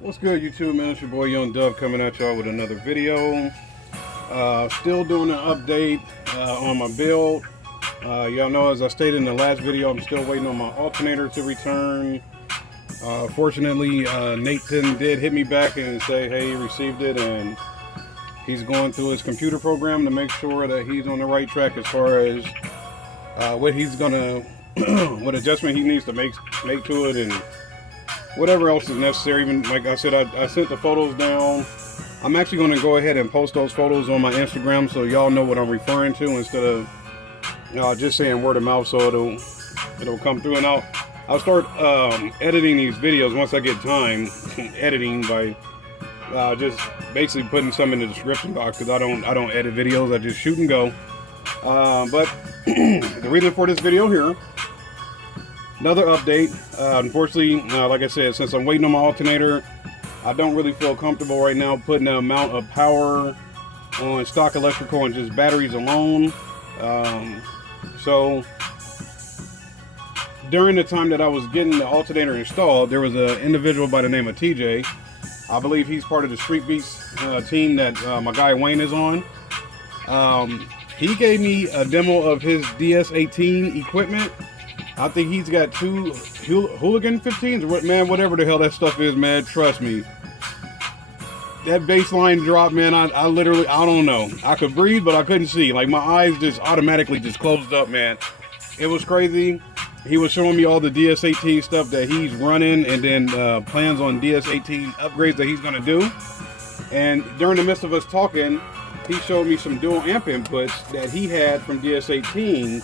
What's good, YouTube, man? It's your boy Young Dove coming at y'all with another video. Still doing an update on my build. Y'all know, as I stated in the last video, I'm still waiting on my alternator to return. Fortunately, Nathan did hit me back and say, hey, he received it, and he's going through his computer program to make sure that he's on the right track as far as what he's gonna, what adjustment he needs to make to it, and whatever else is necessary. Even like I said, I sent the photos down. I'm actually going to go ahead and post those photos on my Instagram so y'all know what I'm referring to, instead of just saying word of mouth, so it'll come through. And I'll start editing these videos once I get time editing, by just basically putting some in the description box, because I don't edit videos, I just shoot and go. But the reason for this video here, another update. Unfortunately, like I said, since I'm waiting on my alternator, I don't really feel comfortable right now putting the amount of power on stock electrical and just batteries alone. So during the time that I was getting the alternator installed, there was an individual by the name of TJ. I believe he's part of the Street Beats team that my guy Wayne is on. He gave me a demo of his DS18 equipment. I think he's got two Hooligan 15s, man, whatever the hell that stuff is, man. Trust me. That baseline drop, man, I literally, I don't know. I could breathe, but I couldn't see. Like, my eyes just automatically just closed up, man. It was crazy. He was showing me all the DS18 stuff that he's running, and then plans on DS18 upgrades that he's gonna do. And during the midst of us talking, he showed me some dual amp inputs that he had from DS18.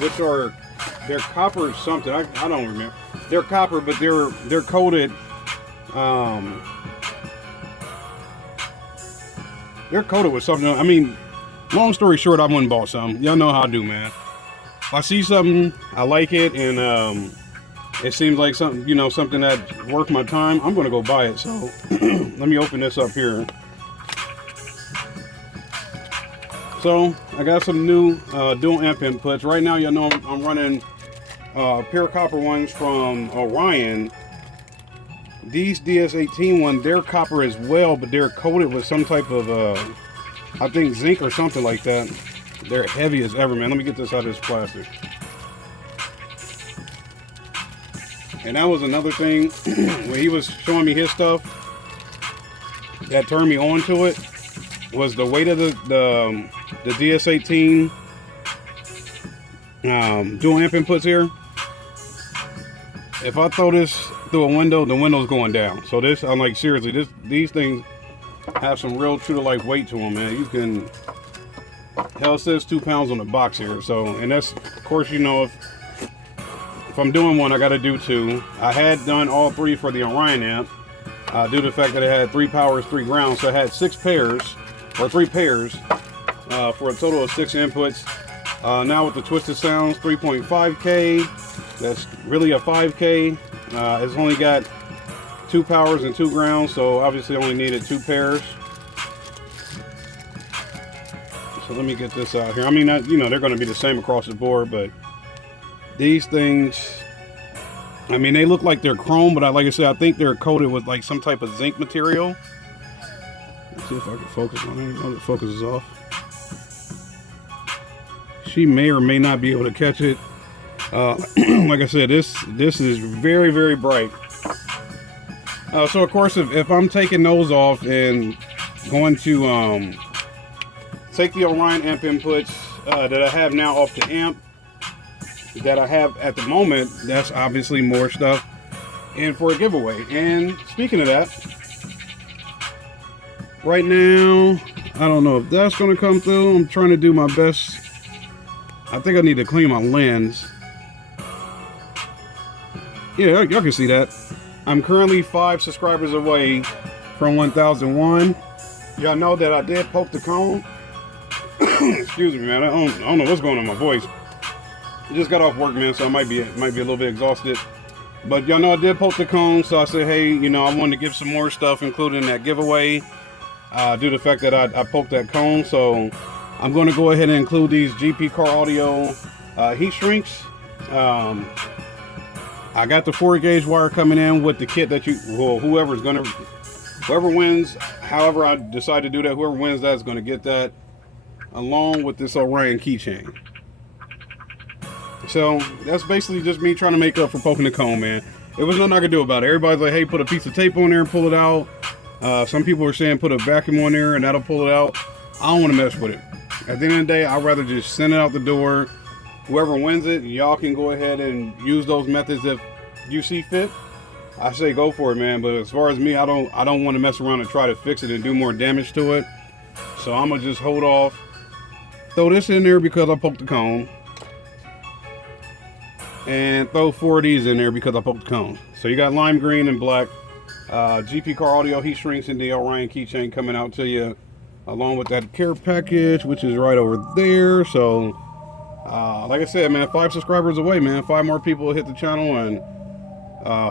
Which are, they're copper something, I don't remember. They're copper, but they're coated, they're coated with something. I mean, long story short, I went and bought some. Y'all know how I do, man. If I see something, I like it, and it seems like something, you know, something that's worth my time, I'm gonna go buy it. So let me open this up here. So I got some new dual amp inputs. Right now, y'all know I'm running pure copper ones from Orion. These DS18 ones, they're copper as well, but they're coated with some type of, I think, zinc or something like that. They're heavy as ever, man. Let me get this out of this plastic. And that was another thing, when he was showing me his stuff, that turned me on to it, was the weight of the DS18 dual amp inputs here. If I throw this through a window, the window's going down. So this, I'm like, seriously, these things have some real true to life weight to them, man. You can, hell, it says 2 pounds on the box here. So, and that's, of course, you know, if I'm doing one, I got to do 2. I had done all 3 for the Orion amp, due to the fact that it had 3 powers, 3 grounds. So I had 6 pairs, or 3 pairs, for a total of 6 inputs. Now with the Twisted Sounds 3.5K, that's really a 5K. It's only got 2 powers and 2 grounds, so obviously only needed 2 pairs. So let me get this out here. I mean, you know, they're going to be the same across the board, but these things, I mean, they look like they're chrome, but like I said, I think they're coated with like some type of zinc material. Let's see if I can focus on it. Oh, the focus is off. She may or may not be able to catch it. Like I said, this is very, very bright. So of course, if I'm taking those off and going to take the Orion amp inputs that I have now off the amp that I have at the moment, that's obviously more stuff and for a giveaway. And speaking of that, right now, I don't know if that's going to come through. I'm trying to do my best. I think I need to clean my lens. Yeah, y'all can see that. I'm currently 5 subscribers away from 1,001. Y'all know that I did poke the cone. Excuse me, man. I don't know what's going on with my voice. I just got off work, man, so I might be a little bit exhausted. But y'all know I did poke the cone, so I said, hey, you know, I wanted to give some more stuff, including that giveaway, due to the fact that I poked that cone. So I'm going to go ahead and include these GP Car Audio heat shrinks. I got the 4-gauge wire coming in with the kit that whoever wins, however I decide to do that, whoever wins that is going to get that along with this Orion keychain. So that's basically just me trying to make up for poking the cone, man. There was nothing I could do about it. Everybody's like, hey, put a piece of tape on there and pull it out. Some people are saying put a vacuum on there and that'll pull it out. I don't want to mess with it. At the end of the day, I'd rather just send it out the door. Whoever wins it, y'all can go ahead and use those methods if you see fit. I say go for it, man. But as far as me, I don't want to mess around and try to fix it and do more damage to it. So I'm gonna just hold off. Throw this in there because I poked the cone. And throw 4 of these in there because I poked the cone. So you got lime green and black. GP car audio heat shrinks and the Orion keychain coming out to you, along with that care package, which is right over there. So like I said, man, 5 subscribers away, man. 5 more people will hit the channel, and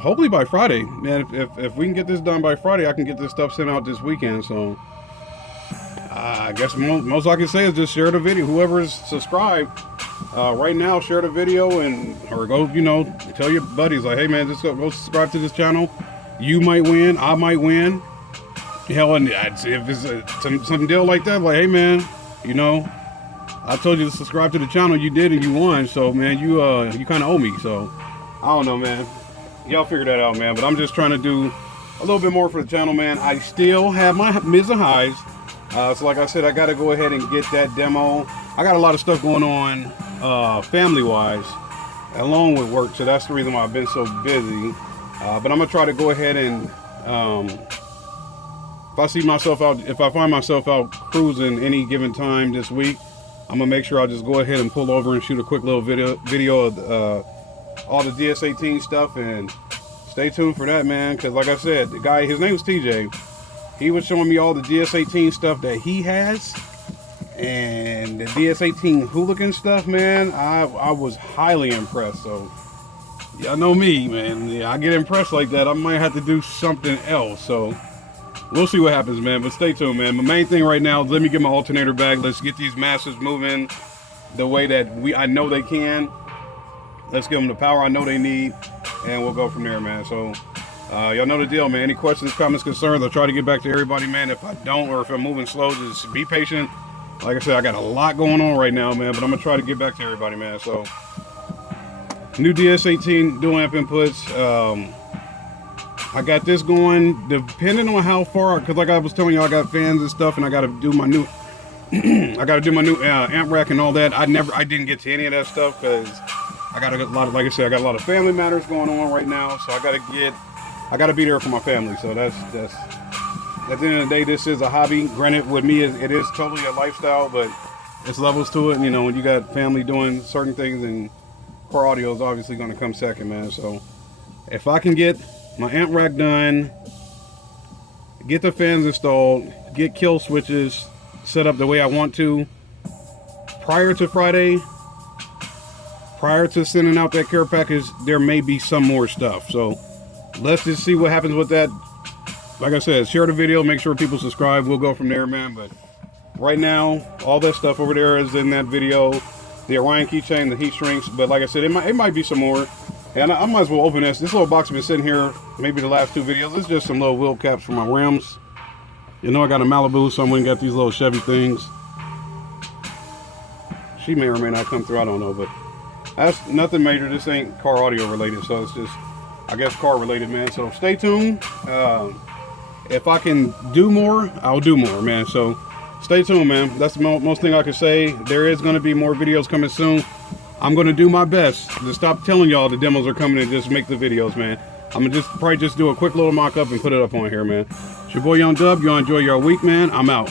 hopefully by Friday, man. If we can get this done by Friday, I can get this stuff sent out this weekend. So I guess most I can say is just share the video. Whoever is subscribed right now, share the video, or go, tell your buddies like, hey man, just go subscribe to this channel. You might win, I might win. Hell, and if it's some deal like that, like, hey man, I told you to subscribe to the channel, you did, and you won. So man, you kind of owe me. So I don't know, man. Y'all figure that out, man. But I'm just trying to do a little bit more for the channel, man. I still have my mids and highs. So like I said, I got to go ahead and get that demo. I got a lot of stuff going on family-wise, along with work. So that's the reason why I've been so busy. But I'm going to try to go ahead and, if I find myself out cruising any given time this week, I'm going to make sure I'll just go ahead and pull over and shoot a quick little video of all the DS18 stuff. And stay tuned for that, man. Because like I said, the guy, his name was TJ. He was showing me all the DS18 stuff that he has, and the DS18 hooligan stuff, man. I was highly impressed. So y'all know me, man. Yeah, I get impressed like that, I might have to do something else. So we'll see what happens, man. But stay tuned, man. My main thing right now is let me get my alternator back. Let's get these masters moving the way that I know they can. Let's give them the power I know they need, and we'll go from there, man. So y'all know the deal, man. Any questions, comments, concerns, I'll try to get back to everybody, man. If I don't, or if I'm moving slow, just be patient. Like I said, I got a lot going on right now, man, but I'm going to try to get back to everybody, man. So, new DS18 dual amp inputs. I got this going, depending on how far, because like I was telling you, I got fans and stuff, and I got to do my new, amp rack and all that. I didn't get to any of that stuff, because I got a lot of, like I said, I got a lot of family matters going on right now, so I got to be there for my family. So that's at the end of the day, this is a hobby. Granted, with me, it is totally a lifestyle, but it's levels to it. When you got family doing certain things, and car audio is obviously going to come second, man. So if I can get my amp rack done, get the fans installed, get kill switches set up the way I want to prior to Friday, prior to sending out that care package, there may be some more stuff. So let's just see what happens with that. Like I said, share the video, make sure people subscribe. We'll go from there, man. But right now, all that stuff over there is in that video. The Orion keychain, the heat shrinks. But like I said, it might be some more. And I might as well open this. This little box has been sitting here maybe the last 2 videos. It's just some little wheel caps for my rims. I got a Malibu, so I went and got these little Chevy things. She may or may not come through, I don't know. But that's nothing major. This ain't car audio related, so it's just, I guess, car related, man. So stay tuned. If I can do more, I'll do more, man. So stay tuned, man. That's the most thing I can say. There is going to be more videos coming soon. I'm going to do my best to stop telling y'all the demos are coming and just make the videos, man. I'm going to probably just do a quick little mock-up and put it up on here, man. It's your boy Young Dub. Y'all enjoy your week, man. I'm out.